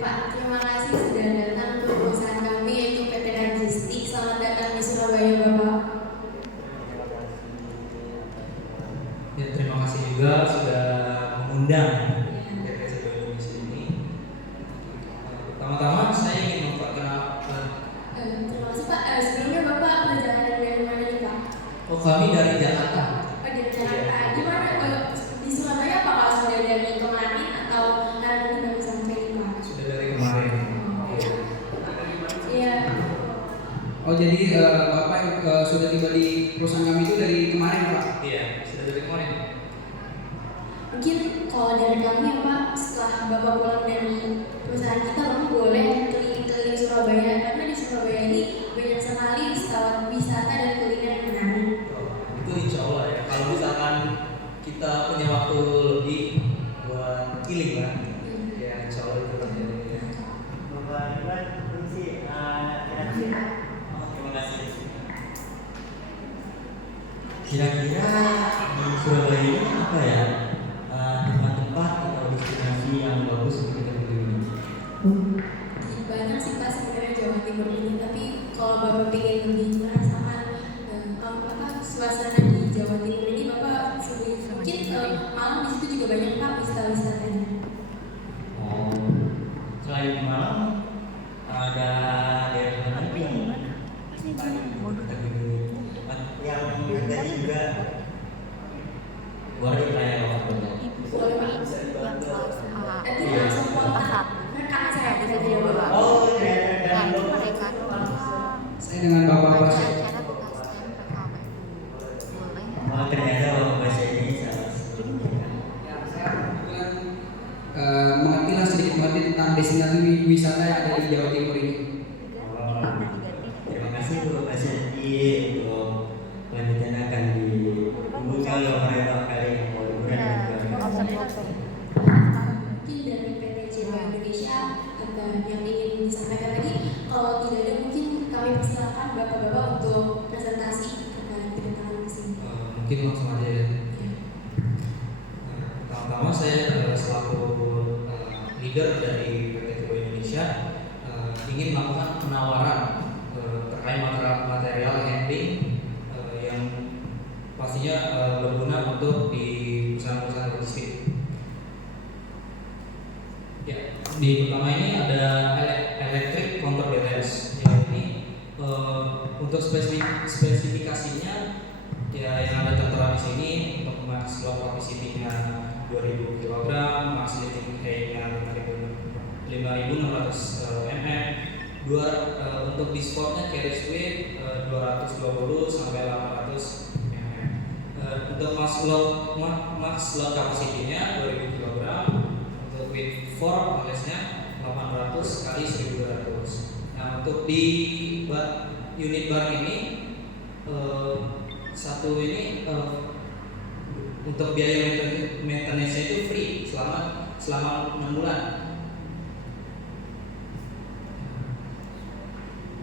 Pak, terima kasih sudah datang ke perusahaan kami yaitu PT Logistik. Selamat datang di Surabaya, Bapak. Ya, terima kasih juga sudah mengundang PT Sebuah Indonesia ini. Pertama-tama saya ingin memperkenalkan. Terima kasih Pak. Sebelumnya Bapak perjalanan dari mana nih Pak? Oh, kami dari Jakarta. Dari Jakarta. Gimana di Surabaya apakah sudah dari kemarin atau hari ini baru sampai nih Pak? Sudah dari kemarin. Iya. Oh, jadi Bapak sudah tiba di perusahaan kami itu dari kemarin, Pak? Iya, sudah dari kemarin. Mungkin kalau dari kami ya Pak, setelah Bapak pulang dari perusahaan kita, Bapak boleh keliling-keliling Surabaya karena di Surabaya ini banyak sekali wisata dan kuliner yang menarik. Itu insya Allah ya. Kalau misalkan kita punya waktu lebih buat healing kan, ya insya Allah itu terjadi. Ya. Bapak Iwan, fungsi kira-kira. Terima kasih. Kira-kira di Surabaya ini apa ya tempat-tempat atau destinasi yang bagus untuk kita kunjungi? Banyak sih Pak sebenarnya Jawa Timur ini, tapi kalau Bapak ingin lebih merasakan suasana di Jawa Timur ini, Bapak mungkin malam di situ juga banyak Pak wisata-wisatanya. Oh, selain di Malang ada daerah mana yang yang tadi juga luar raya Boleh Pak? Nanti langsung kontak rekan saya di video Bapak. Oh, dan Saya dengan Bapak Basya. oh, ternyata Bapak Basya ini salah. Ya, saya kebetulan mengerti lah sedikit mengerti tentang destinasi wisata yang ada di Jawa Timur ini. Oh, terima kasih Bapak Basya untuk kelanjutan akan dihubungi oleh pemerintah kali yang mau liburan dan Mungkin dari PT Sebuah Indonesia ada yang ingin disampaikan lagi. Kalau tidak ada, mungkin kami persilakan Bapak-Bapak untuk presentasi terkait kedatangan ke sini. Mungkin langsung aja ya. Pertama-tama saya selaku leader dari PT Sebuah Indonesia ingin melakukan penawaran terkait material handling yang pastinya berguna untuk di perusahaan-perusahaan logistik. Ya, di pertama ini ada electric counterbalance. Ya, ini untuk spesifikasinya ya yang ada tertera di sini untuk max load capacity-nya 2000 kg, max lifting height-nya 5600 mm. Untuk di sportnya carriage weight 220 sampai 800 mm. Untuk max load capacity-nya 2000 kg. Untuk weight 4 aliasnya 800 kali 1200. Nah, untuk di unit bar ini satu ini untuk biaya maintenance-nya itu free selama 6 bulan.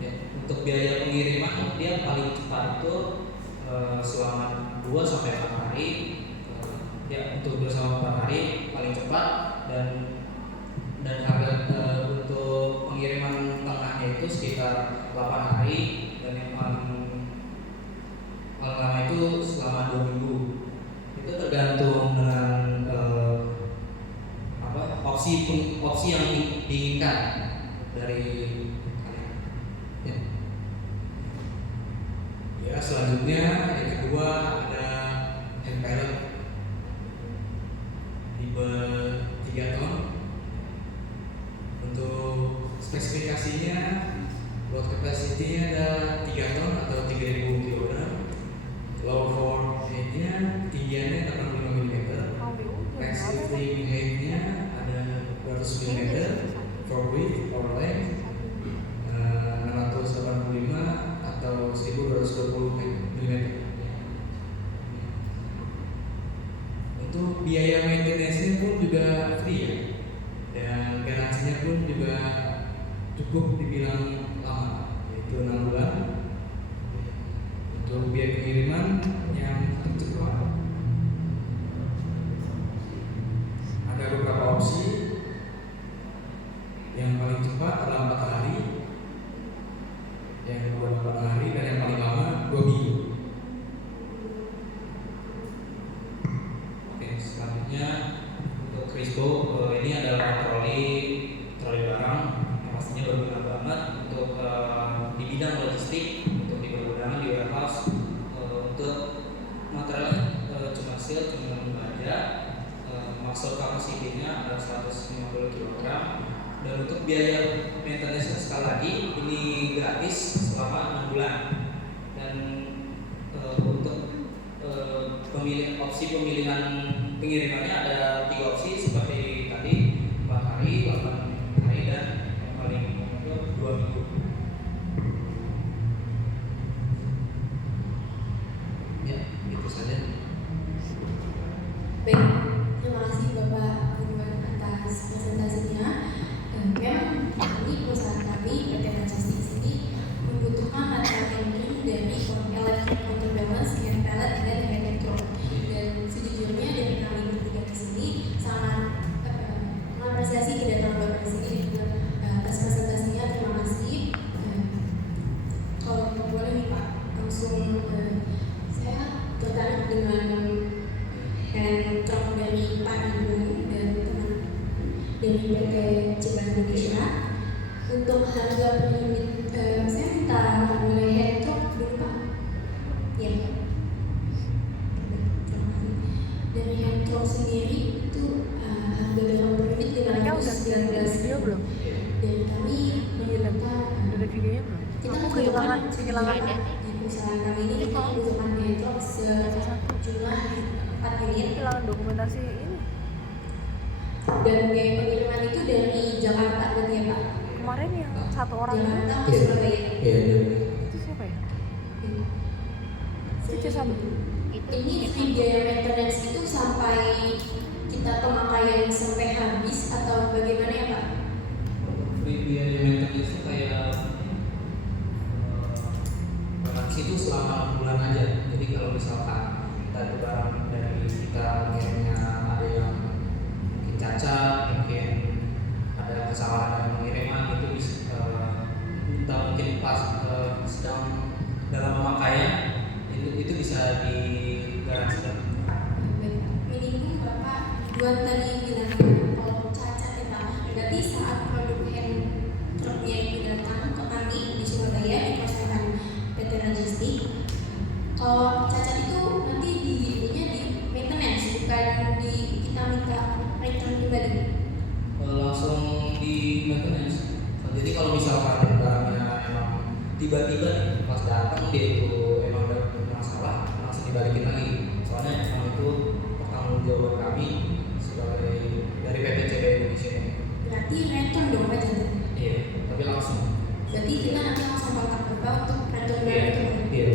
Ya, untuk biaya pengiriman dia paling cepat itu selama 2 sampai 4 hari. Ya, untuk 2 sampai 4 hari paling cepat dan harga untuk pengiriman tengahnya itu sekitar 8 hari dan yang paling lama itu selama 2 minggu. Itu tergantung dengan opsi yang diinginkan dari kalian. Ya, selanjutnya yang kedua ada hand pallet tipe 3 ton. Untuk spesifikasinya, load capacity-nya ada 3 ton atau 3000 kg. Low for height-nya tinggiannya 85 mm. Max lifting height-nya ada 200 mm. For width or length 685 atau 1220 mm. Untuk biaya maintenance-nya pun juga free ya, dan garansinya pun juga cukup dibilang lama, yaitu 6 bulan. Untuk biaya pengiriman yang tercepat ada beberapa opsi. Yang paling cepat adalah 4 hari, yang kedua 8 hari, dan yang paling lama 2 minggu. Oke, selanjutnya untuk Crispo, ini adalah troli barang yang pastinya berguna banget untuk di bidang logistik, untuk di pergudangan, di warehouse. Untuk materialnya cuma steel, cuma baja. Maksud kapasitinya ada 150 kg. Dan untuk biaya maintenance sekali lagi ini gratis selama 6 bulan. Dan untuk opsi pemilihan pengirimannya ada 3 opsi seperti tadi, 4 hari, 8 hari, dan yang paling itu 2 minggu. Ya, itu saja. Baik, terima kasih Bapak Budiman atas presentasinya. Memang kami, perusahaan kami, PT Logistik sini membutuhkan material handling dari electric counterbalance, hand pallet, dan hand control. Dan sejujurnya dari kami bertiga di sini sangat mengapresiasi kedatangan Bapak di sini dan atas presentasinya. Terima kasih. Kalau boleh nih Pak, langsung saya tertarik dengan hand truck dari Pak Ibu dan teman dari PT Cibang Indonesia. Untuk harga per unit, saya minta mulai hand truck dulu Pak. Ya. Terima kasih. Dari hand truck sendiri itu harga dalam per unit 519 video belum? Dan kami meminta Ada videonya belum? kita Aku kehilangan kehilangan ya. Di perusahaan kami ini kita membutuhkan hand truck sejumlah 4 unit. Kehilangan dokumentasi ini. Dan biaya pengiriman itu dari Jakarta berarti ya Pak? Kemarin yang satu orang itu, Jakarta ke Surabaya. Iya. itu siapa ya? Itu Itu sama. ini free biaya maintenance itu sampai kita pemakaian sampai habis atau bagaimana ya Pak? Free biaya maintenance itu kayak garansi itu selama 6 bulan aja. Jadi kalau misalkan kita itu barang dari kita mengirimnya ada yang mungkin cacat, mungkin ada kesalahan dalam pengiriman, itu bisa kita mungkin pas sedang dalam pemakaian itu bisa digaransikan. Baik, minimum Bapak buat tadi bilang kalau cacat ya Pak, berarti saat produk hand trucknya itu datang ke kami di Surabaya di perusahaan PT Logistik, kalau cacat itu nanti dibuatnya di maintenance, bukan di kita minta return kembali. Langsung di maintenance. Jadi kalau misalkan barangnya emang tiba-tiba nih pas datang dia itu emang ada masalah, langsung dibalikin lagi. Soalnya emang itu pertanggungjawaban kami sebagai dari PT CB Indonesia. Berarti return dong Pak jatuhnya. Iya, tapi langsung. Berarti kita nanti langsung kontak Bapak untuk return Iya, return. iya.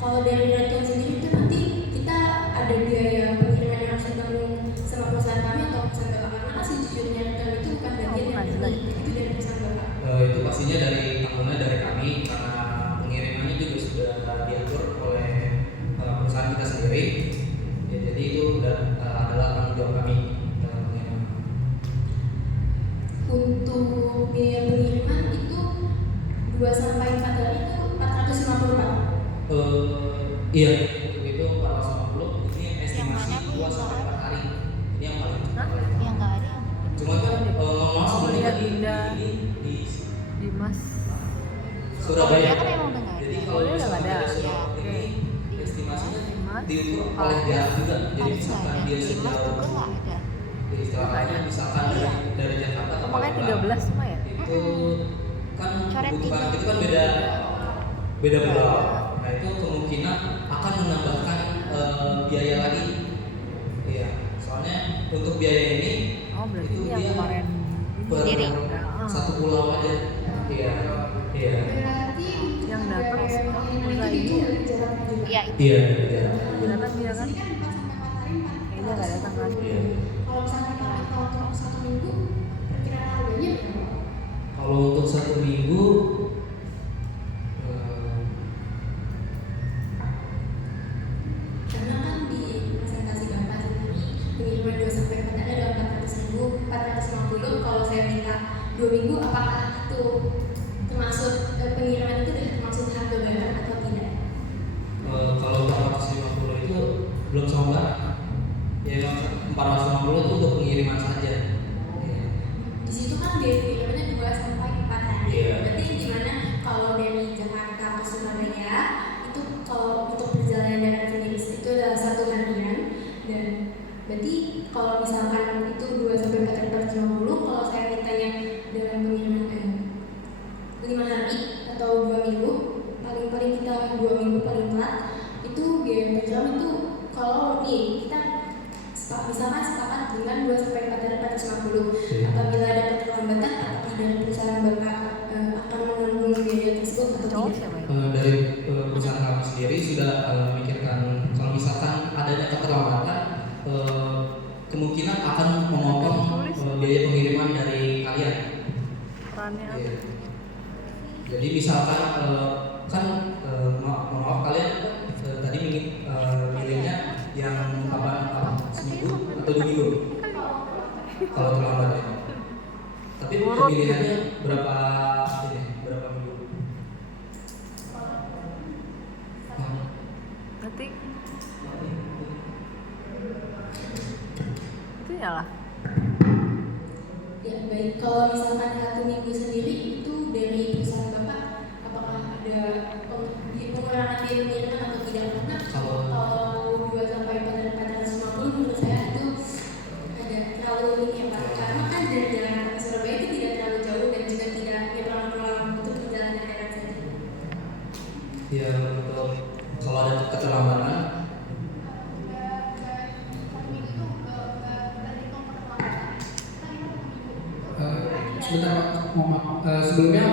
Kalau dari return sendiri itu nanti kita ada biaya pengiriman yang harus ditanggung sama perusahaan kami atau perusahaan Bapak, karena sejujurnya return itu bukan bagian dari kami, itu dari perusahaan Bapak. Itu pastinya dari tanggungan dari kami karena pengirimannya juga sudah diatur oleh perusahaan kita sendiri. Ya, jadi itu adalah tanggung jawab kami dalam pengiriman. Untuk biaya pengiriman itu 2 sampai 4 hari itu 450 Pak. Iya, untuk itu 450 ini estimasi 2 sampai 4 hari. Ini yang paling cepat. Hah? Yang nggak ada. Cuma kan ngomong sebelumnya lihat tadi pindah. ini di Dimas. Surabaya. Dia kan emang udah nggak Jadi ada. kalau Oh, dia udah nggak misalkan ada. dari Surabaya Ya, ini estimasinya Dimas. diukur oleh jarak juga. Jadi Paris nggak misalkan ada. dia Dimas juga sejauh nggak ada. istilahnya misalkan dari Jakarta ke Makanya Palembang 13 cuma ya? itu kan Coret kebutuhan hijau. itu kan beda pulau. Nah itu kemungkinan akan menambahkan biaya lagi. Iya, soalnya untuk biaya ini Oh, berarti itu yang dia kemarin per Sendiri. satu pulau aja. Iya, iya, Berarti yang datang harga sih pengiriman itu Usaha dihitung dari jaraknya juga. Iya, iya, iya. datang dia kan Di sini kan 4 sampai 4 hari 4. kayaknya nggak datang kan? Iya. Kalau misalnya kita untuk 1 minggu, perkiraan harganya berapa? Kalau untuk 1 minggu Karena kan di presentasi Bapak sendiri pengiriman 2 sampai 4 hari adalah 400.000, 450. Kalau saya minta 2 minggu, apakah itu termasuk pengiriman itu sudah termasuk harga barang atau tidak? kalau 450 itu belum sama barang. Ya yang 450 itu untuk pengiriman saja. Iya. Di situ kan biaya pengirimannya 2 sampai 4 hari. Iya. Berarti gimana kalau dari Jakarta ke Surabaya itu kalau untuk perjalanan darat sendiri itu adalah 1 harian, dan berarti kalau misalkan itu 2 sampai 4 hari 450, kalau saya mintanya dalam pengiriman 5 hari atau 2 minggu, paling kita 2 minggu paling telat, itu biaya per jam itu kalau nih kita misalkan sepakat dengan 2 sampai 4 hari 450. Apabila ada keterlambatan, apakah dari perusahaan Bapak akan menanggung biaya tersebut atau Cowok tidak? siapa ya? Dari perusahaan kami sendiri sudah memikirkan kalau misalkan adanya keterlambatan kemungkinan akan memotong biaya pengiriman dari kalian. Perannya apa? Iya. Jadi misalkan kan mohon maaf kalian tadi milihnya yang apa seminggu atau 2 minggu kalau terlambat ya. Tapi pemilihannya berapa minggu? Nanti itu nyala. Ya baik, kalau misalkan 1 minggu sendiri itu dari perusahaan Bapak apakah ada pengurangan biaya pengiriman atau tidak? Karena kalau 2 sampai 450 menurut saya itu ada terlalu ini ya Pak. Karena kan dari Jakarta ke Surabaya itu tidak terlalu jauh dan juga tidak nyebrang-nyebrang itu perjalanan darat saja. Ya untuk kalau ada keterlambatan Sebentar Pak, mohon maaf. Sebelumnya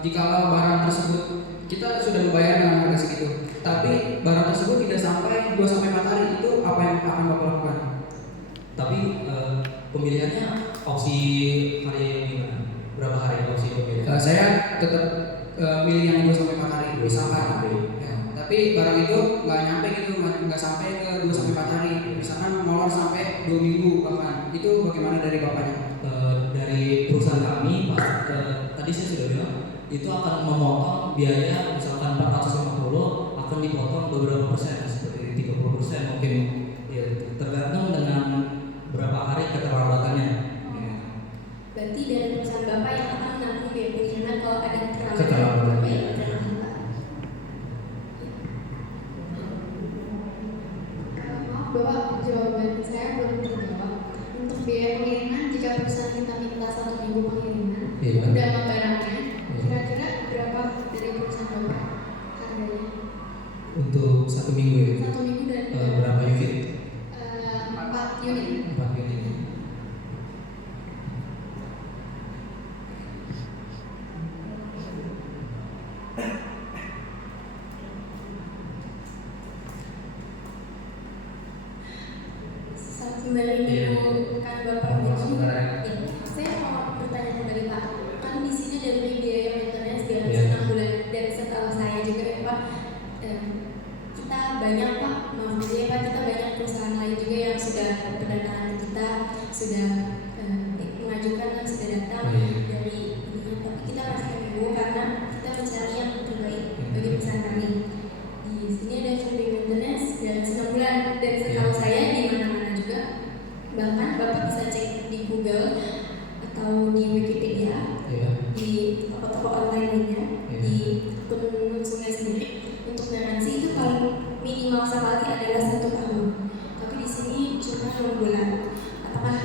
jika barang tersebut kita sudah membayar dengan harga segitu, tapi barang tersebut tidak sampai 2 sampai 4 hari, itu apa yang akan Bapak lakukan? tapi pemilihannya opsi hari yang gimana? Berapa hari opsi pemilihan? Saya tetap milih yang 2 sampai 4 hari misalkan. Ya, tapi barang itu nggak nyampe gitu, nggak sampai ke 2 sampai 4 hari. Misalkan molor sampai 2 minggu bahkan. Itu bagaimana dari Bapaknya? Dari perusahaan kami tadi saya sudah bilang itu akan memotong biaya misalkan 450 akan dipotong beberapa persen seperti 30% mungkin ya tergantung dengan berapa hari keterlambatannya. Ya. Berarti dari perusahaan Bapak yang akan menanggung biaya pengiriman kalau ada keterlambatan. Keterlambatan. Baik, keterlambatan. Maaf Bapak, jawaban saya belum terjawab. Untuk biaya pengiriman jika perusahaan kita minta 1 minggu pengiriman Iya. dalam barangnya, kira-kira berapa dari perusahaan Bapak harganya? Untuk 1 minggu ya. 1 minggu dan Berapa unit? 4 unit. 4 unit. Sembari Iya. mengumpulkan Bapak Oh, Dirjen, sebentar. ya, saya mau bertanya kembali Pak. Kan di sini dari biaya maintenance di atas Iya. 6 bulan dan setahu saya juga ya Pak, kita banyak Pak, maaf aja ya Pak, kita banyak perusahaan lain juga yang sudah berdatangan ke kita, sudah mengajukan dan sudah datang Oh, iya. dari ini, tapi kita masih menunggu karena kita mencari yang terbaik bagi perusahaan kami. Di sini ada free maintenance dari 9 bulan dan setahu saya di mana-mana juga, bahkan Bapak bisa cek di Google atau atau di Wikipedia, Iya. di toko-toko online lainnya, Iya. di akun sungai sendiri, untuk garansi itu paling minimal sekali adalah 1 tahun. Tapi di sini cuma 6 bulan. Apakah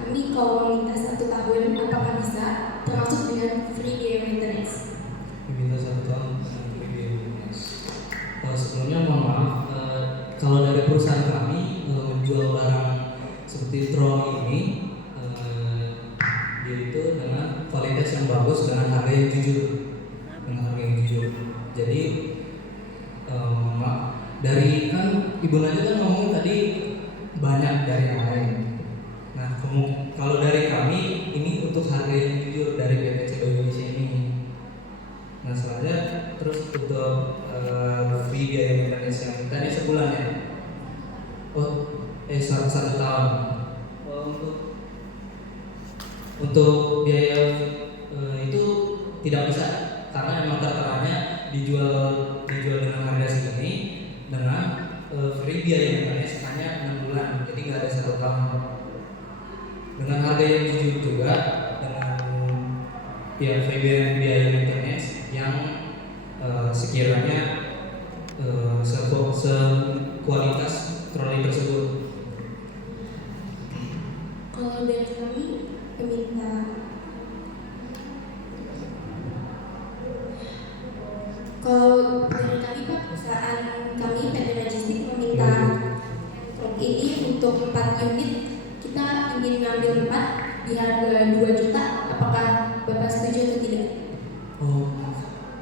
kami kalau minta 1 tahun, apakah bisa termasuk dengan free biaya maintenance? Diminta 1 tahun dengan PBNS. Sebelumnya mohon maaf, kalau dari perusahaan kami menjual barang seperti drone ini, dia itu dengan kualitas yang bagus dengan harga yang jujur, Jadi dari kan Ibu Nadia kan ngomong tadi banyak dari yang lain. Nah, kalau dari kami ini untuk harga yang jujur dari BPC Indonesia ini. Nah, selanjutnya terus untuk free biaya maintenance yang tadi sebulan ya. Satu tahun. Untuk biaya itu tidak bisa karena memang terteranya dijual dengan harga segini dengan free biaya maintenance hanya 6 bulan, jadi nggak ada 1 tahun. Dengan harga yang jujur juga dengan free biaya maintenance yang sekiranya sekualitas troli tersebut. Kalau dari kami meminta kalau dari kami Pak, perusahaan kami PT Majestic meminta truk ini untuk 4 unit. Kita ingin ngambil 4 di harga 2 juta. Apakah Bapak setuju atau tidak?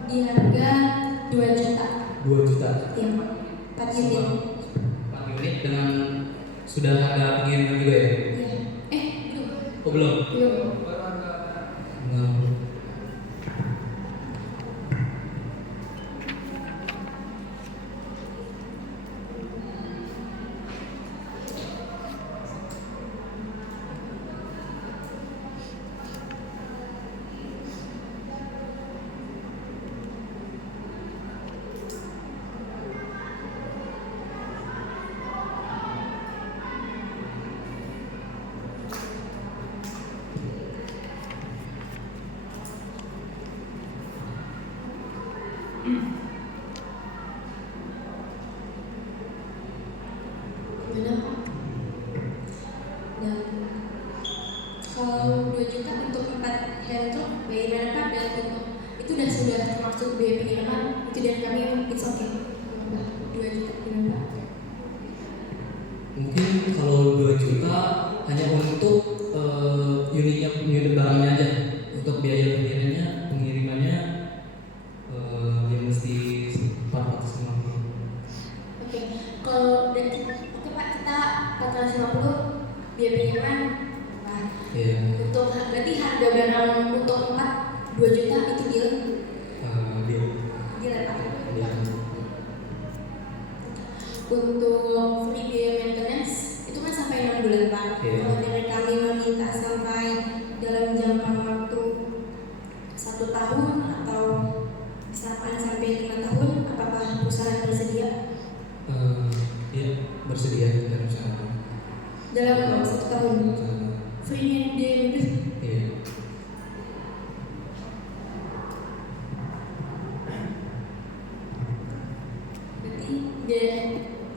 Di harga 2 juta. 2 juta. Iya, 4 unit. 4 unit dengan sudah ada pengiriman juga ya? Iya. Belum. Oh belum? Belum. Nah. Gimana Pak? Dan kalau 2 juta untuk 4 hand truck, bagaimana Pak? Dan untuk itu sudah termasuk biaya pengiriman, itu dari kami it's okay. 2 juta gimana Pak? Mungkin kalau 2 juta hanya untuk unit barangnya aja. Untuk biaya pengirimannya dia mesti 450. Oke, kalau dari oke Pak, kita 450 biaya pengiriman. Nah, Iya. untuk berarti harga barang untuk 2 juta itu deal? Dia. Deal Pak? Dia. Untuk free biaya maintenance itu kan sampai 6 bulan Pak. Iya. Kalau dari kami meminta sampai dalam jangka waktu 1 tahun atau misalkan sampai 5 tahun, apakah perusahaan bersedia? Dia bersedia dalam sana. Dalam 1 tahun free biaya maintenance. Iya. Berarti dia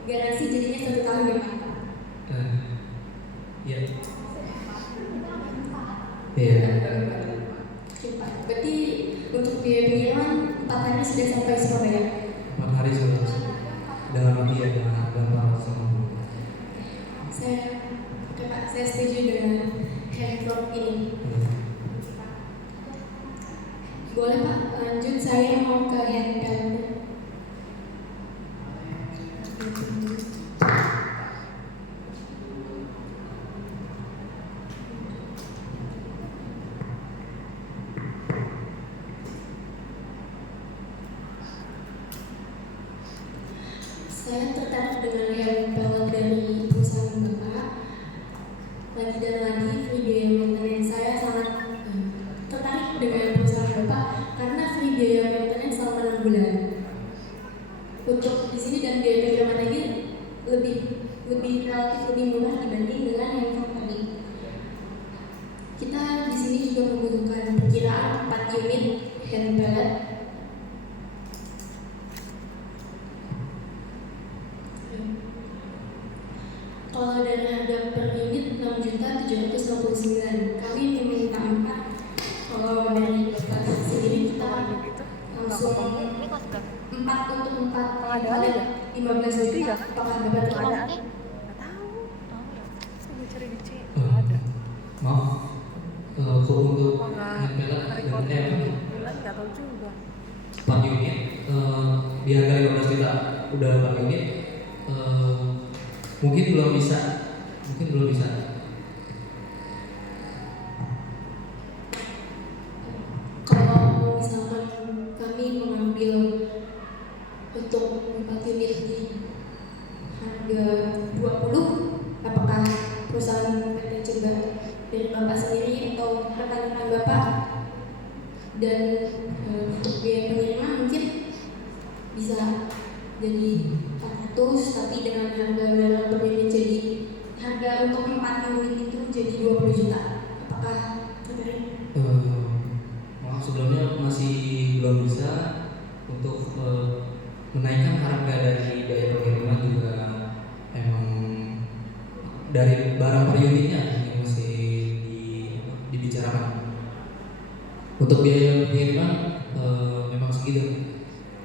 garansi jadinya 1 tahun ya Pak? Iya. Iya. Oke Pak, berarti untuk biaya pengiriman 4 hari sudah sampai Surabaya? 4 hari sudah dengan harga 450. Oke Pak, saya setuju dengan hand drop ini. Boleh Pak, lanjut saya mau ke hand pen. Saya tertarik dengan hand pellet dari perusahaan Bapak. Lagi dan lagi free biaya maintenance, saya sangat tertarik dengan perusahaan Bapak karena free biaya maintenance selama 6 bulan. Untuk di sini dan biaya pengiriman lagi relatif lebih murah dibanding dengan yang tadi. Kita juga membutuhkan perkiraan 4 unit hand pellet. Kalau dari harga per unit 6.769.000, kami meminta 4. Kalau dari Bapak sendiri kita langsung 4 untuk 4 pellet 15 juta. Apakah Bapak terima? Nggak tahu. Gue cari di C. Nggak ada. Maaf, kok untuk Nggak hand pellet record. dengan Bulan nggak tahu juga. 4 unit di harga 15 juta udah 4 unit, mungkin belum bisa. Kalau misalkan kami mengambil untuk 4 unit di harga 20, apakah perusahaan PT coba dari Bapak sendiri atau rekan-rekan Bapak, dan untuk biaya pengiriman mungkin bisa jadi 400, tapi dengan harga barang per unit jadi harga untuk 4 unit itu jadi 20 juta. Apakah tertarik? Maaf sebelumnya masih belum bisa untuk menaikkan harga dari biaya pengiriman, juga emang dari barang per unitnya yang masih dibicarakan. Untuk biaya pengiriman memang segitu.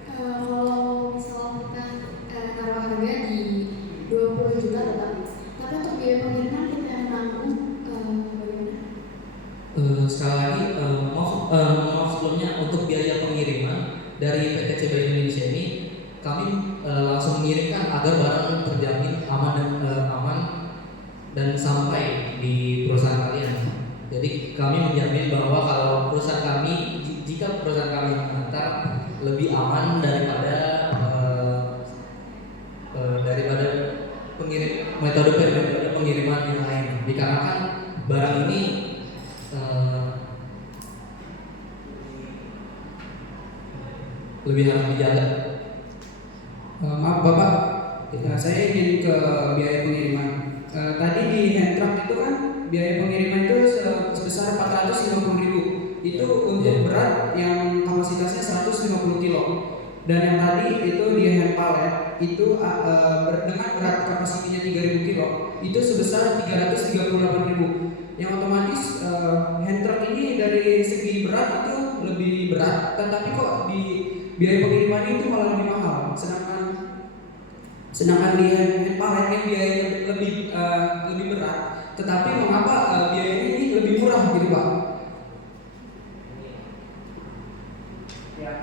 Kalau misal kita naruh harga di 20 juta tetap, tapi untuk biaya pengiriman kita nanggung bagaimana? Sekali lagi maaf sebelumnya, untuk biaya pengiriman dari PT CBA Indonesia ini kami langsung mengirimkan agar barang terjamin aman dan sampai di perusahaan kalian. Jadi kami menjamin bahwa kalau perusahaan kami, jika perusahaan kami mengantar, lebih aman daripada metode pengiriman yang lain. Dikarenakan barang ini lebih harus dijaga. Maaf Bapak, saya ingin ke biaya pengiriman. Tadi di hand truck itu kan biaya pengiriman itu sebesar 450.000. Itu untuk berat yang kapasitasnya 150 kilo. Dan yang tadi itu di hand pallet itu dengan berat kapasitinya 3.000 kilo itu sebesar 338.000. Yang otomatis hand truck ini dari segi berat itu lebih berat, tetapi kok di biaya pengiriman itu malah lebih mahal. Sedangkan di hand palletnya biayanya lebih berat, tetapi mengapa biayanya ini lebih murah gitu Pak? Ya,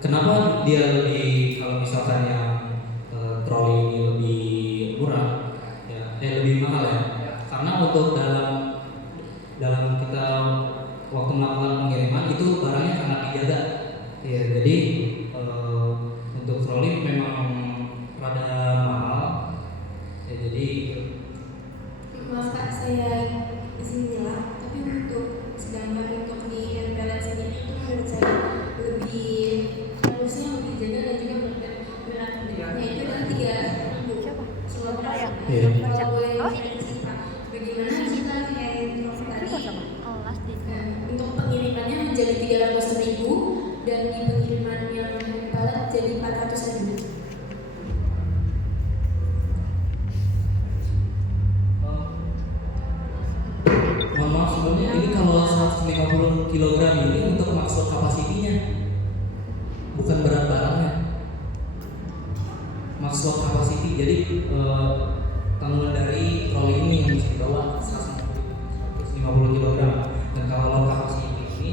kenapa dia lebih, kalau misalkan yang troli ini lebih murah, ya, lebih mahal ya? Karena untuk dalam kita waktu melakukan pengiriman itu barangnya sangat dijaga, ya. Jadi untuk troli memang rada mahal, ya. Jadi Maaf Pak, saya izin menyimak, tapi sedangkan untuk di hand pellet sendiri itu menurut saya harusnya lebih dijaga dan juga berat beratnya itu adalah 3.000 kilogram. Iya. Kalau boleh dikoreksi Pak, bagaimana kita hand truck tadi untuk pengirimannya menjadi 300.000 dan di pengiriman yang hand pellet jadi 400.000. mohon maaf sebelumnya, ini kalau 150 kg ini untuk maksud kapasitinya, bukan berat barangnya. Maksud kapasiti, jadi tanggungan dari troli ini yang bisa dibawa 150 kg. Dan kalau low capacity ini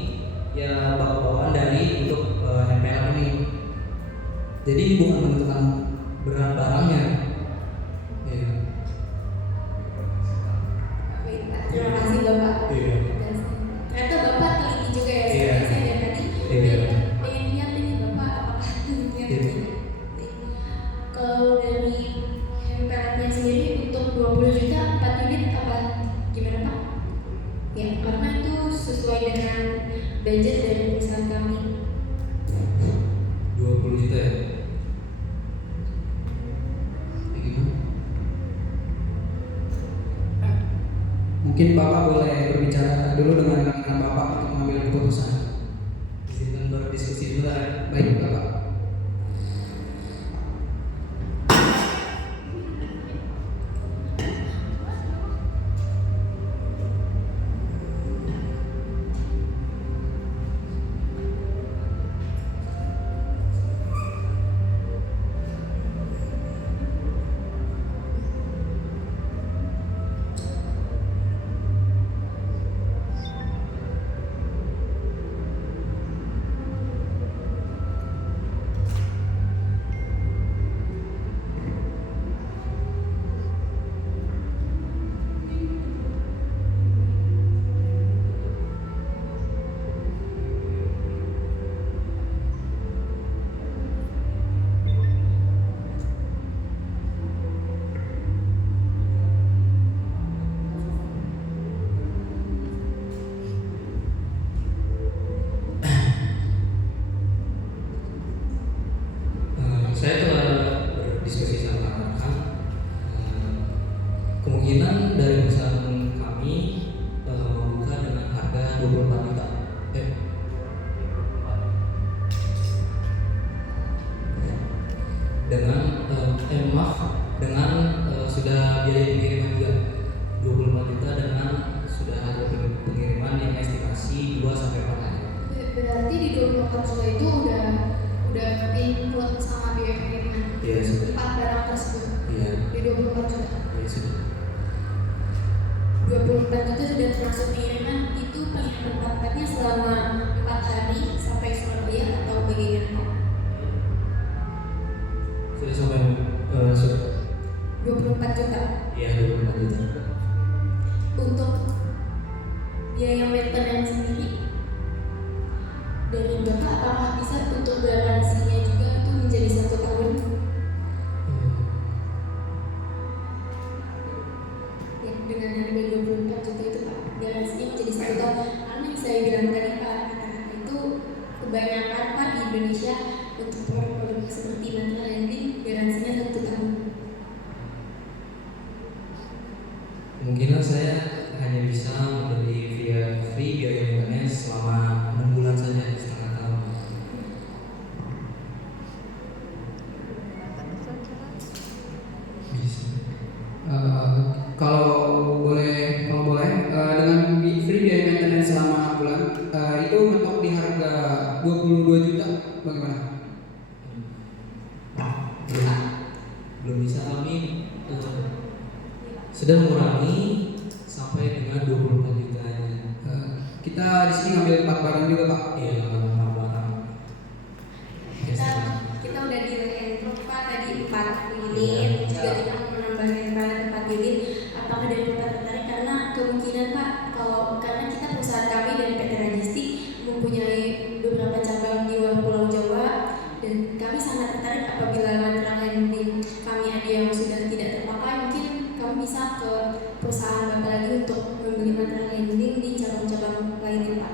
ya bawaan dari untuk hand pellet ini. Jadi ini bukan menentukan berat barangnya. Ya. Baik Pak, terima kasih Bapak. Iya. Ternyata Bapak teliti juga ya, Iya. saya dari tadi Iya. pengen lihat ini Bapak apakah lihat Iya. ini. Kalau dari hand pelletnya sendiri untuk 20 juta 4 unit apa gimana Pak? Ya, karena itu sesuai dengan budget dari perusahaan kami. 20 juta ya. Mungkin Bapak boleh berbicara dulu dengan Bapak untuk mengambil keputusan. Izinkan berdiskusi sebentar ya. Baik Bapak. Saya telah berdiskusi sama rekan. Kemungkinan dari perusahaan kami membuka dengan harga 24 juta. Dengan sudah biaya pengiriman juga 24 juta dengan sudah harga pengiriman yang estimasi 2 sampai 4 hari. Berarti di 24 juta itu udah include sama biaya pengiriman. Iya, sudah. 4 barang tersebut. Iya. Di 24 juta. Ya sudah. 24 juta sudah termasuk pengiriman. Itu pengiriman pampletnya selama 4 hari sampai Surabaya atau bagaimana? Sudah sampai sudah. 24 juta. Iya, 24 juta. Untuk biaya maintenance sendiri dari Bapak, apakah bisa untuk garansinya juga itu menjadi 1 tahun? Ya, dengan harga 24 juta itu Pak, garansinya menjadi 1 tahun. Karena yang saya bilang tadi Pak, kata-kata itu kebanyakan Pak di Indonesia untuk produk-produk seperti material handling garansinya 1 tahun. Kemungkinan saya hanya bisa membeli via free biaya maintenance selama 6 bulan saja, setengah tahun. Bisa. Kalau boleh dengan free biaya maintenance selama 6 bulan itu mentok di harga 22 juta bagaimana? Belum bisa kami sudah mengurangi sampai dengan 24 jutanya. Kita di sini ngambil 4 barang juga Pak. Iya, kalau barang. Kita udah di improve Pak tadi 4 unit, juga kita mau menambah rentang 4 unit. Apakah dari Bapak tertarik? Karena kemungkinan Pak, karena kita perusahaan kami dari PT Rajesti mempunyai beberapa cabang di luar Pulau Jawa, dan kami sangat tertarik apabila material handling kami ada yang sudah tidak terpakai, mungkin kami bisa ke perusahaan Bapak lagi untuk membeli material handling di cabang-cabang lainnya Pak.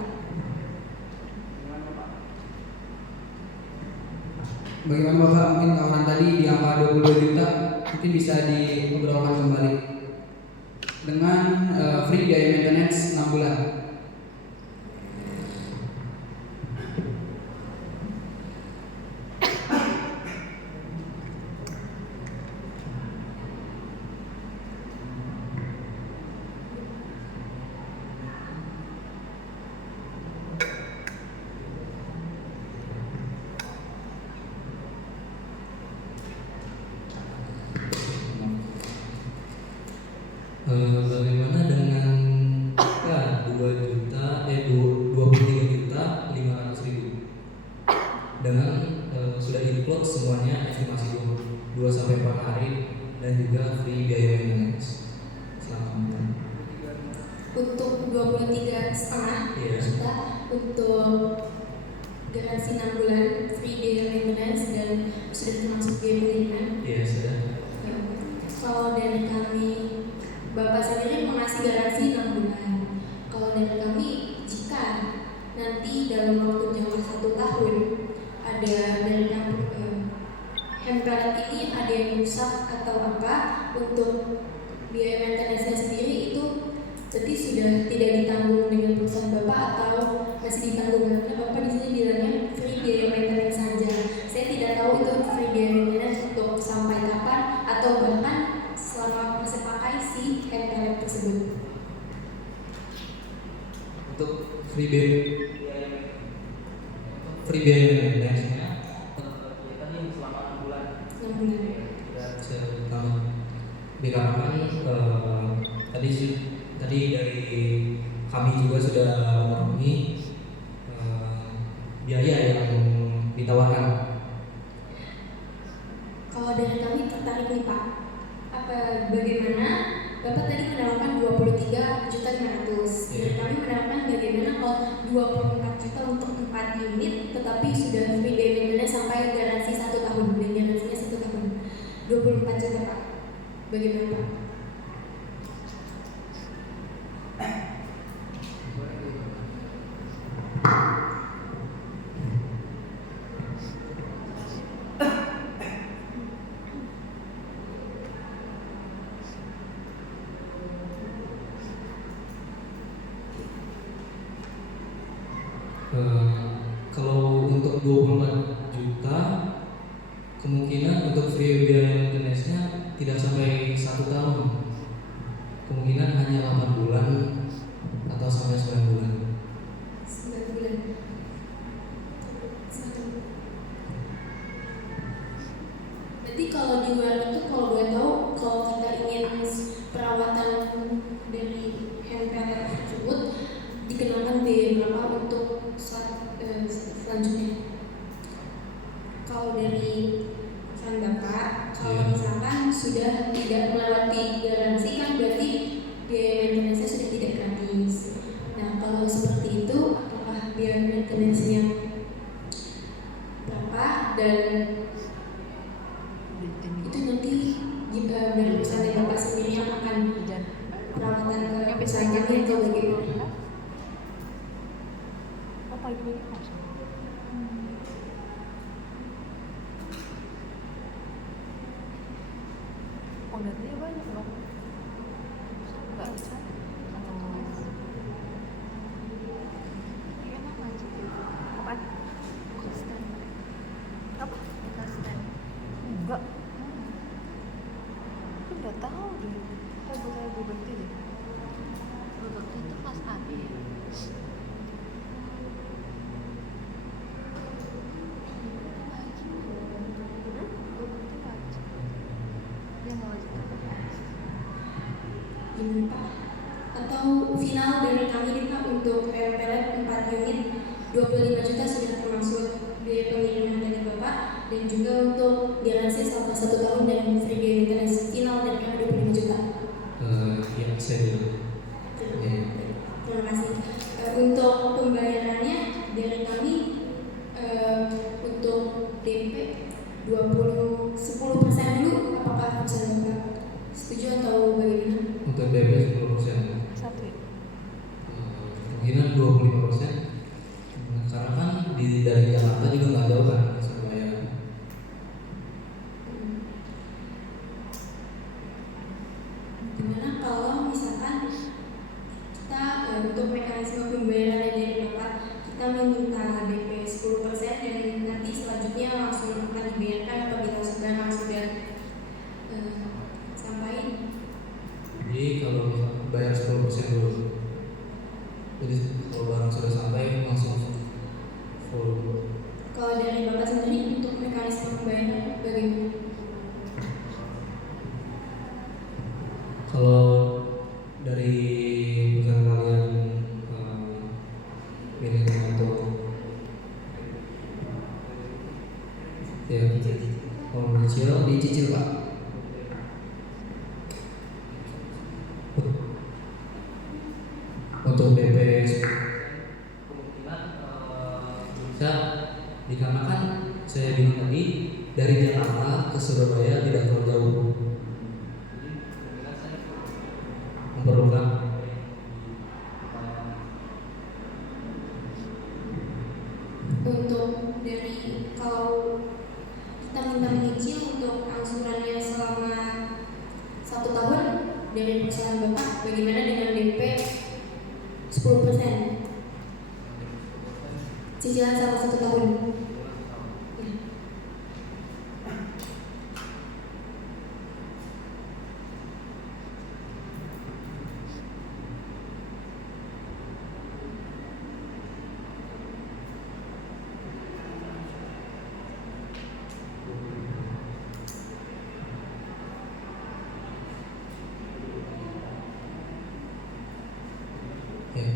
Bagaimana Bapak, mungkin tawaran tadi di angka 22 juta mungkin bisa diobrolkan kembali dengan free biaya maintenance 6 bulan. Bagaimana dengan 23.500.000 dengan sudah include semuanya estimasi 2 sampai 4 hari dan juga free biaya maintenance selama Untuk 23,5 Iya. juta untuk garansi 6 bulan, free biaya maintenance dan sudah termasuk biaya pengiriman. Iya sudah. Ya. Kalau dari kami, Bapak sendiri mengasih garansi 6 bulan. Kalau dari kami, jika nanti dalam waktu jangka 1 tahun ada dari handbellet ini ada yang rusak atau apa, untuk biaya maintenance-nya sendiri itu berarti sudah tidak ditanggung dengan perusahaan Bapak atau masih ditanggung? Karena Bapak di sini bilangnya free biaya maintenance saja. Saya tidak tahu itu free biaya maintenance untuk sampai kapan atau bahkan selama masih pakai si hand pellet tersebut. Untuk free biaya maintenance-nya kita nih selama 6 bulan. 6 bulan. Dan kalau dikarenakan tadi dari kami juga sudah memenuhi biaya yang ditawarkan. Kalau dari kami tertarik nih Pak, bagaimana Bapak tadi menawarkan 23.500.000. Dari kami menawarkan bagaimana kalau 24 juta untuk 4 unit, tetapi sudah free day maintenance sampai garansi 1 tahun dan garansinya 1 tahun. 24 juta Pak, bagaimana Pak? Kalau untuk 24 juta kemungkinan untuk free biaya maintenance-nya tidak sampai 1 tahun, kemungkinan hanya 8 bulan atau sampai 9 bulan. 9 bulan. Berarti kalau di luar itu, kalau boleh tahu, kalau kita ingin perawatan dari hand pellet tersebut dikenakan biaya berapa untuk selanjutnya? Kalau dari perusahaan Bapak, kalau misalkan sudah tidak melewati garansi kan berarti biaya maintenance-nya sudah tidak gratis. Nah kalau seperti itu, apakah biaya maintenance-nya berapa dan itu nanti dari perusahaan Bapak sendiri yang akan perawatan ke perusahaan kami atau bagaimana? Apa itu? Penggantinya banyak dong. Enggak bisa. Enak aja. Apaan? Konstan. Apa? Konstan. Enggak. Aku enggak tahu deh. Kayak berarti deh. Berarti itu pas tadi. Gimana Pak? Atau final dari kami nih Pak untuk hand pellet 4 unit 25 juta sudah termasuk biaya pengiriman dari Bapak dan juga untuk garansi selama 1 tahun dan free biaya maintenance final dari kami 25 juta. Ya saya bilang. Terima kasih. Untuk pembayarannya dari kami untuk DP 10% dulu, apakah bisa Bapak setuju atau bagaimana? Untuk DP 10%. Satu ya? Kemungkinan 25%. Karena kan dari Jakarta juga nggak jauh kan ke Surabaya. Gimana kalau misalkan kita untuk mekanisme pembayaran dari Bapak kita meminta DP 10% dan nanti selanjutnya langsung akan dibayarkan apabila barang sudah sampai. Jadi kalau bayar 10% dulu. Jadi kalau barang sudah sampai langsung full. Kalau dari Bapak sendiri untuk mekanisme pembayaran bagaimana? Kalau dari perusahaan kalian milihnya untuk ya kalau dicicil Pak. Untuk DP kemungkinan bisa dikarenakan saya bilang tadi dari Jakarta ke Surabaya tidak terlalu jauh. Memerlukan untuk dari kalau kita minta menyicil untuk angsurannya selama 1 tahun dari perusahaan Bapak, bagaimana dengan DP cicilan selama 1 tahun. Ya. Ya,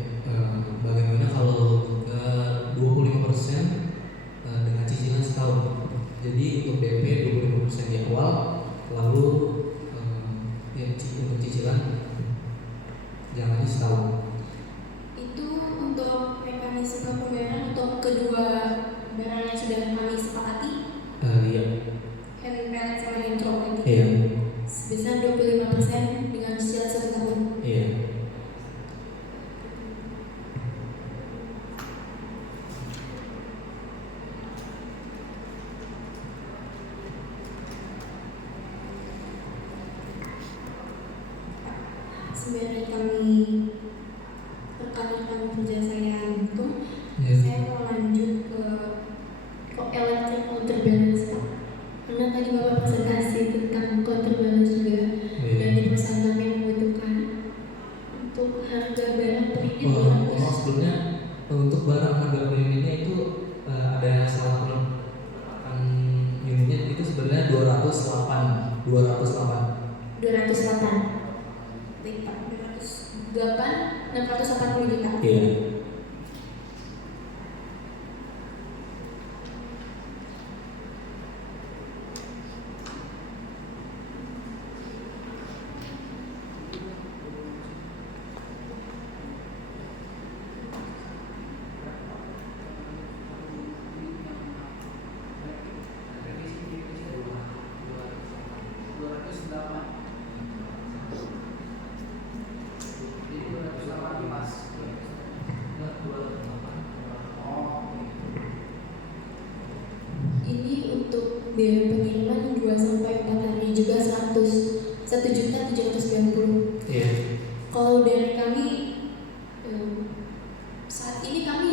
bagaimana kalau 25% dengan cicilan setahun? Jadi untuk DP 25% di awal, lalu untuk cicilan jangan setahun. Itu untuk mekanisme pembayaran untuk kedua barang yang sudah kami sepakati, Iya, hand pellet sama hand drop tadi. iya, Sebesar 25% dengan cicilan 1 tahun. iya. Sembari kami rekan-rekan kerja saya hitung, Iya. saya mau lanjut ke electric counterbalance Pak. Karena tadi Bapak presentasi tentang counterbalance juga, Iya. dan di perusahaan kami membutuhkan untuk harga barang per unit Oh, sebelumnya untuk barang harga per unitnya itu ada salah penerapan unitnya itu sebenarnya 208. 208. Baik Pak, 208, 680 juta. Iya. Ini untuk biaya pengiriman 2 sampai 4 hari juga 1.790. Iya. Kalau dari kami saat ini kami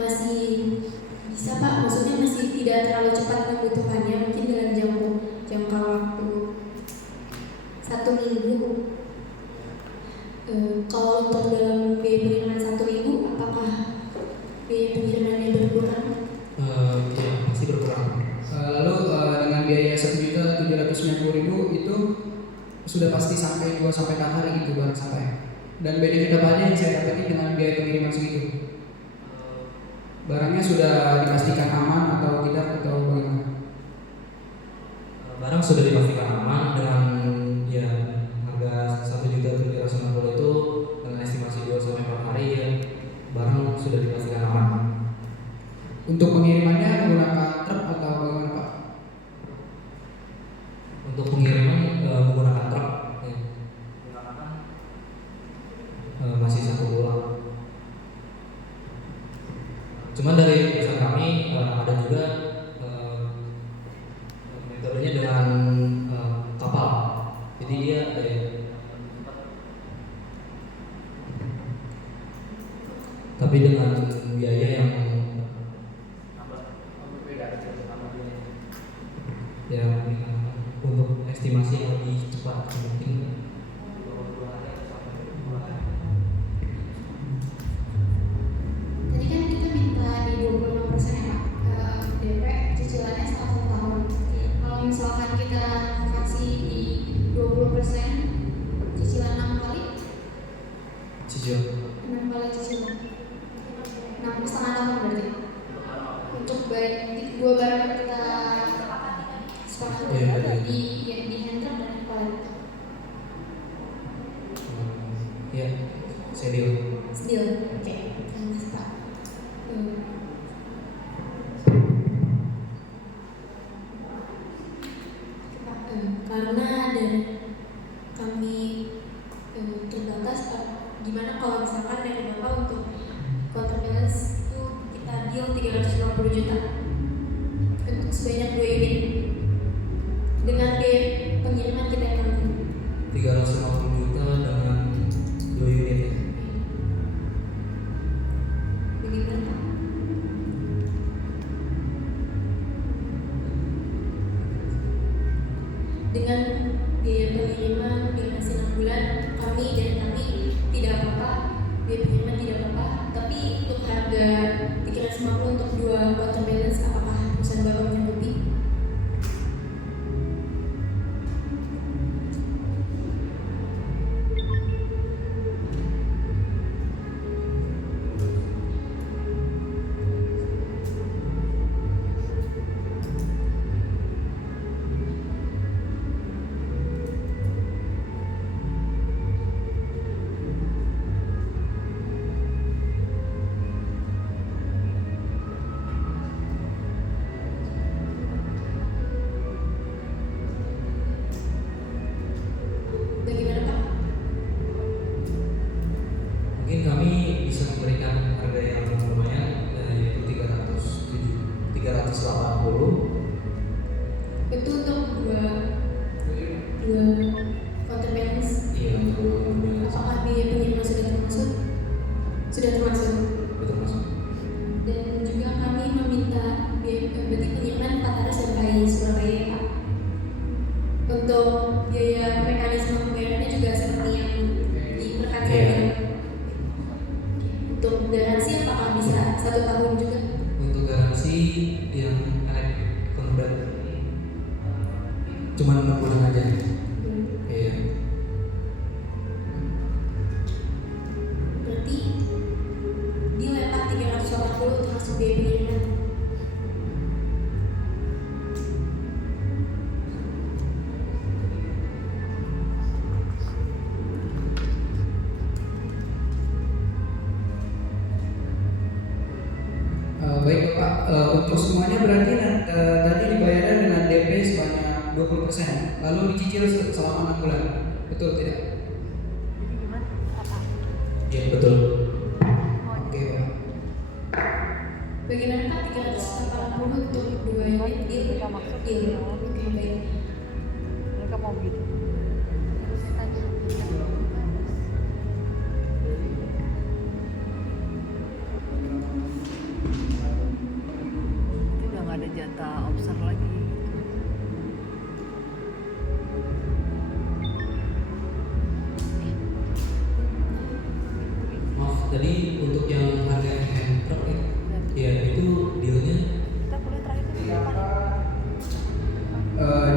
masih bisa Pak, maksudnya masih tidak terlalu cepat membutuhkannya, mungkin dengan jangka waktu 1 minggu. Kalau untuk dalam biaya pengiriman 1 minggu, apakah biaya pengirimannya berkurang? Ya, pasti berkurang. Lalu dengan biaya 1.790.000 itu sudah pasti sampai 2 sampai 4 hari itu barang sampai. Dan benefit apa aja yang saya dapati dengan biaya pengiriman segitu? Barangnya sudah dipastikan aman atau tidak atau bagaimana? Barang sudah dipastikan aman dengan ya harga 1.790 itu dengan estimasi 2 sampai 4 hari ya barang sudah dipastikan aman. Untuk pengirimannya menggunakan truk atau bagaimana Pak? Untuk pengiriman menggunakan truk ya. Masih 1 bulan. Cuman dari perusahaan kami ada juga metodenya dengan kapal. Jadi dia tapi dengan biaya yang ya untuk estimasi yang lebih cepat mungkin. Tadi kan kita minta di 25% ya Pak, DP cicilannya selama 1 tahun. Kalau misalkan kita kasih di 20%, cicilan 6 kali, Cicil 6 kali cicilan, 6,5 tahun berarti. Untuk baik di 2 barang yang kita sepakati Iya, betul. di handler dan di palet. ya sedih. Deal, oke, thanks Pak. Karena dari kami terbatas, gimana kalau misalkan dari Bapak untuk counterbalance itu kita deal 350 juta untuk sebanyak 2 unit dengan biaya pengiriman kita yang kami 350 juta dengan 2 unit ya. bagaimana Pak? dengan biaya pengiriman durasi 6 bulan kami tidak apa-apa, biaya pengiriman tidak apa-apa, tapi untuk harga 350 untuk 2 counterbalance apakah perusahaan Bapak menyanggupi? Bagaimana Pak? Mungkin kami bisa memberikan harga yang lumayan, yaitu 380. Itu untuk dua counterbalance. Iya, untuk Apakah biaya pengiriman sudah termasuk? Sudah termasuk. betul masuk. Dan juga kami meminta biaya berarti pengiriman 400 dan KAI Surabaya ya Pak. Untuk biaya mekanisme pembayarannya juga seperti yang diperkatakan. Iya. Untuk garansi apakah bisa 1 tahun juga? Untuk garansi yang convert cuma 6 bulan aja. Iya. Berarti deal ya Pak 380 termasuk biaya pengiriman. Baik Bapak, untuk semuanya berarti tadi dibayarnya dengan DP sebanyak 20%, lalu dicicil selama 6 bulan, betul tidak? Jadi gimana? Apa? Iya, betul. Oke Bapak. Bagaimana Pak 380 untuk 2 unit deal? Kita maksud Deal. Oke baik. mereka mau gitu. Terus tadi itu udah nggak ada jatah obser lagi. Maaf, tadi untuk yang harga hand truck ya itu dealnya Kita kuliah terakhir itu berapa nih?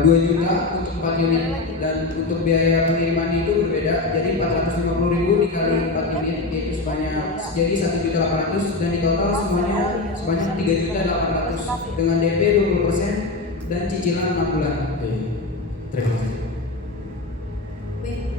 2 juta untuk 4 unit, dan untuk biaya pengiriman itu berbeda, jadi 450.000 dikali 4 unit yaitu sebanyak jadi 1.800.000, dan di total semuanya sebanyak 3.800.000 dengan DP 20% dan cicilan 6 bulan. Oke. Terima kasih. Baik.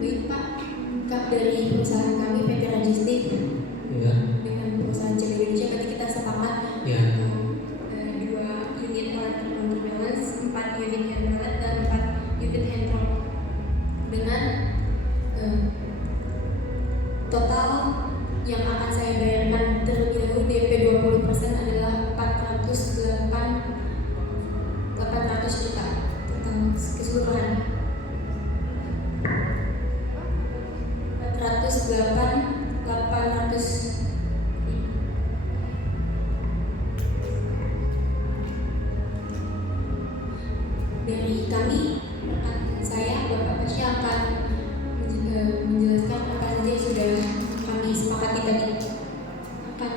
Baik Pak, Kak dari perusahaan kami PT Logistik Iya. dengan perusahaan CB Indonesia berarti kita sepakat Iya. 2 unit alat counterbalance, 4 unit hand pallet dan 4 unit hand truck dengan total yang akan saya bayarkan terlebih dahulu DP 20% adalah 800 juta total keseluruhan. 800 dari kami, rekan saya Bapak Pasya akan menjelaskan apa saja yang sudah kami sepakati tadi, akan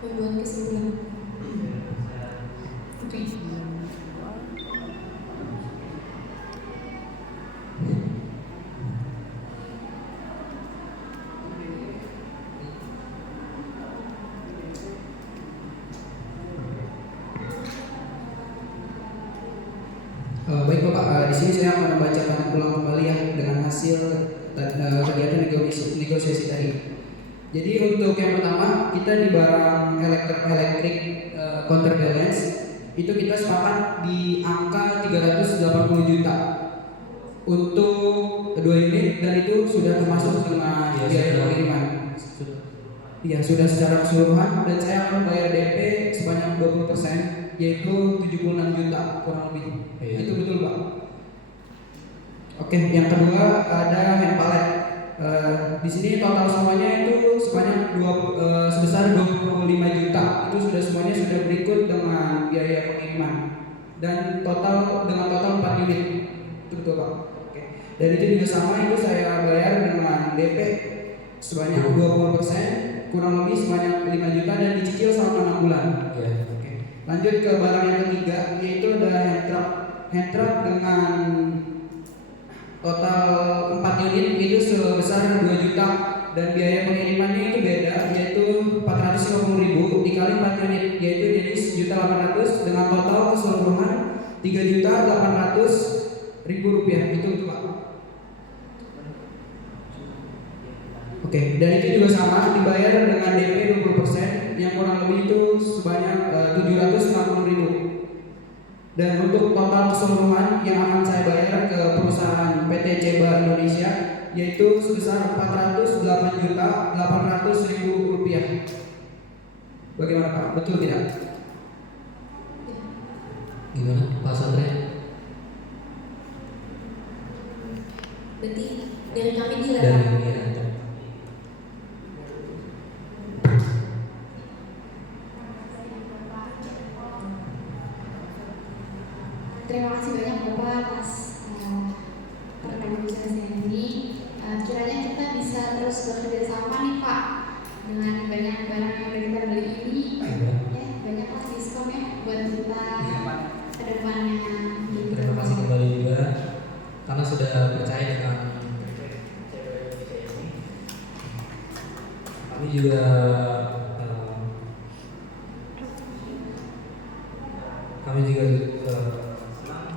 membuat kesimpulan. Oke. Baik Bapak, di sini saya akan membacakan ulang kembali ya dengan hasil kegiatan negosiasi tadi. Jadi untuk yang pertama kita di barang elektrik counterbalance itu kita sepakat di angka 380 juta untuk 2 unit, dan itu sudah termasuk dengan Iya, biaya sudah. pengiriman. Iya, sudah secara keseluruhan dan saya akan bayar DP sebanyak 20%, yaitu 76 juta kurang lebih. Iya. Itu betul, Pak? Oke, yang kedua ada hand pallet. Di sini total semuanya itu sebesar 25 juta. Itu sudah berikut dengan biaya pengiriman dan dengan total 4 unit. Itu betul, Pak? Oke. Dan itu juga sama, itu saya bayar dengan DP sebanyak 20%, kurang lebih sebanyak 5 juta dan dicicil selama 6 bulan. Iya. Oke. Lanjut ke barang yang ketiga, yaitu ada hand truck dengan total 4 unit, itu sebesar 2 juta dan biaya pengirimannya itu beda, yaitu 450.000 dikali 4 unit, yaitu jadi 1.800.000 dengan total keseluruhan 3.800.000 rupiah. Itu betul, Pak? Oke, dan itu juga sama, dibayar dengan DP 20% yang kurang lebih itu sebanyak 750.000. Dan untuk total keseluruhan yang akan saya bayar ke perusahaan PT Ceba Indonesia yaitu sebesar 408.800.000 rupiah. Bagaimana, Pak? Betul tidak? Gimana Pak Satria? Berarti dari kami di Dari level Mira. terima kasih banyak Bapak atas pertanyaan saya ini. Kiranya kita bisa terus bekerja sama nih Pak dengan banyak barang yang udah kita beli ini. Ya, banyak lah diskon ya buat kita ke depannya. Gitu. Terima kasih kembali juga karena sudah percaya dengan kami juga senang.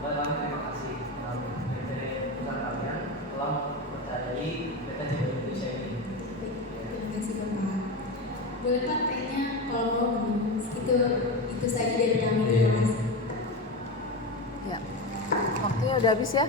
Terima kasih PT perusahaan kalian telah mempercayai PT Ceba Indonesia ini. Terima kasih Bapak. Boleh Pak kayaknya kalau mau itu saja dari kami. Terima kasih. Ya. Oke, udah habis ya.